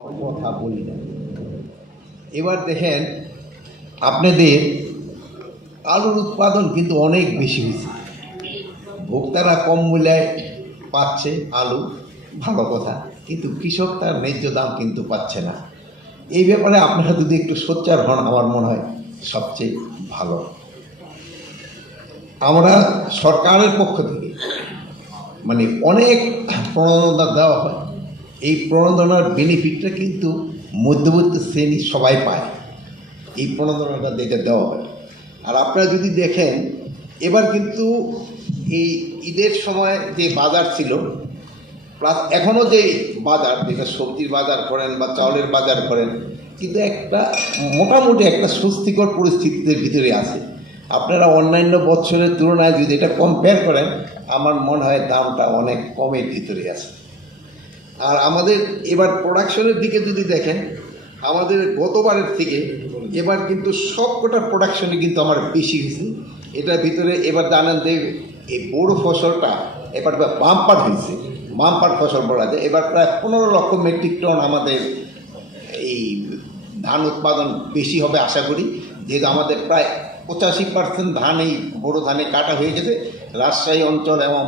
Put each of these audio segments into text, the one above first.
কথা বলি না। এবার দেখেন, আপনাদের আলুর উৎপাদন কিন্তু অনেক বেশি হয়েছে। ভোক্তারা কম মূল্যে পাচ্ছে আলু, ভালো কথা, কিন্তু কৃষক তার ন্যায্য দাম কিন্তু পাচ্ছে না। এই ব্যাপারে আপনারা যদি একটু সোচ্চার হন, আমার মনে হয় সবচেয়ে ভালো। আমরা সরকারের পক্ষ থেকে মানে অনেক প্রণোদনা দেওয়া হয়। এই প্রণোদনার বেনিফিটটা কিন্তু মধ্যবর্তী শ্রেণি সবাই পায়। এই প্রণোদনাটা যেটা দেওয়া হয় আর আপনারা যদি দেখেন, এবার কিন্তু এই ঈদের সময় যে বাজার ছিল প্লাস এখনও যে বাজার, যেটা সবজির বাজার করেন বা চাউলের বাজার করেন, কিন্তু একটা মোটামুটি একটা স্বস্তিকর পরিস্থিতির ভিতরে আছে। আপনারা অন্যান্য বছরের তুলনায় যদি এটা কম্পেয়ার করেন, আমার মনে হয় দামটা অনেক কমের ভিতরে আছে। আর আমাদের এবার প্রোডাকশনের দিকে যদি দেখেন, আমাদের গতবারের থেকে এবার কিন্তু সব কটা প্রোডাকশনে কিন্তু আমার বেশি হয়েছে। এটার ভিতরে এবার জানেন যে এই বড় ফসলটা এবার বাম্পার হয়েছে। বাম্পার ফসল বলা যায়। এবার প্রায় পনেরো লক্ষ মেট্রিক টন আমাদের এই ধান উৎপাদন বেশি হবে আশা করি। যেহেতু আমাদের প্রায় পঁচাশি পার্সেন্ট ধান এই বড় ধানে কাটা হয়ে গেছে। রাজশাহী অঞ্চল এবং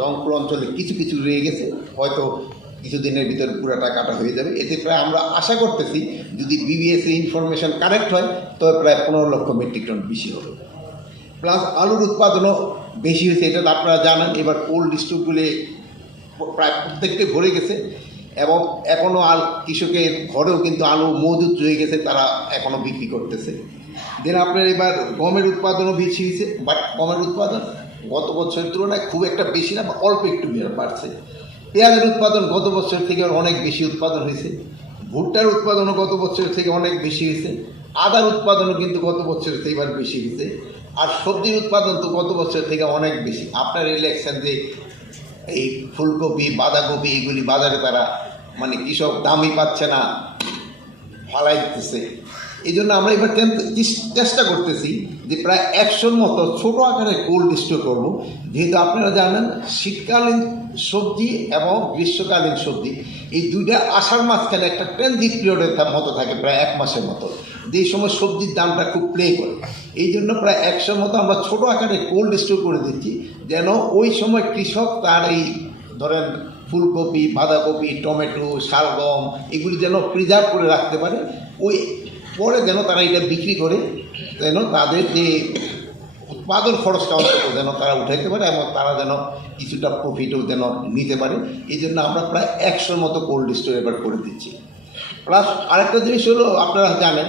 রংপুর অঞ্চলে কিছু কিছু রয়ে গেছে। হয়তো কিছুদিনের ভিতরে পুরাটা কাটা হয়ে যাবে। এতে প্রায় আমরা আশা করতেছি, যদি বিবিএস ইনফরমেশন কারেক্ট হয় তবে প্রায় পনেরো লক্ষ মেট্রিক টন বেশি হবে। প্লাস আলুর উৎপাদনও বেশি হয়েছে, এটা তো আপনারা জানেন। এবার কোল্ড স্টোরগুলি প্রায় প্রত্যেকটি ভরে গেছে। এবং এখনও আল কৃষকের ঘরেও কিন্তু আলু মজুদ রয়ে গেছে, তারা এখনও বিক্রি করতেছে। দেন আপনার এবার গমের উৎপাদনও বেশি হয়েছে বাট গমের উৎপাদন গত বছরের তুলনায় খুব একটা বেশি না, বা অল্প একটু বাড়ছে। পেঁয়াজের উৎপাদন গত বছর থেকে অনেক বেশি উৎপাদন হয়েছে। ভুট্টার উৎপাদনও গত বছর থেকে অনেক বেশি হয়েছে। আদার উৎপাদনও কিন্তু গত বছর থেকে এবার বেশি হয়েছে। আর সবজির উৎপাদন তো গত বছর থেকে অনেক বেশি। আপনার ইলেকশন যে এই ফুলকপি, বাঁধাকপি, এগুলি বাজারে তারা মানে কৃষক দামই পাচ্ছে না। ফালাই দিতেছে এই জন্য আমরা এবার চেষ্টা করতেছি যে প্রায় একশোর মতো ছোট আকারে কোল্ড স্টোর করব। যেহেতু আপনারা জানেন, শীতকালীন সবজি এবং গ্রীষ্মকালীন সবজি, এই দুইটা আষাঢ় মাঝখানে একটা ট্রানজিট পিরিয়ডের মতো থাকে, প্রায় এক মাসের মতো। যেই সময় সবজির দামটা খুব প্লে করে। এই জন্য প্রায় একশোর মতো আমরা ছোট আকারে কোল্ড স্টোর করে দিচ্ছি, যেন ওই সময় কৃষক তার এই ধরেন ফুলকপি, বাঁধাকপি, টমেটো, শালগম এগুলি যেন প্রিজার্ভ করে রাখতে পারে, ওই পরে যেন তারা এটা বিক্রি করে, যেন তাদের যে উৎপাদন খরচটা অন্তত যেন তারা উঠাইতে পারে এবং তারা যেন কিছুটা প্রফিটও যেন নিতে পারে। এই জন্য আমরা প্রায় একশোর মতো কোল্ড স্টোর এবার করে দিচ্ছি। প্লাস আরেকটা জিনিস হলো, আপনারা জানেন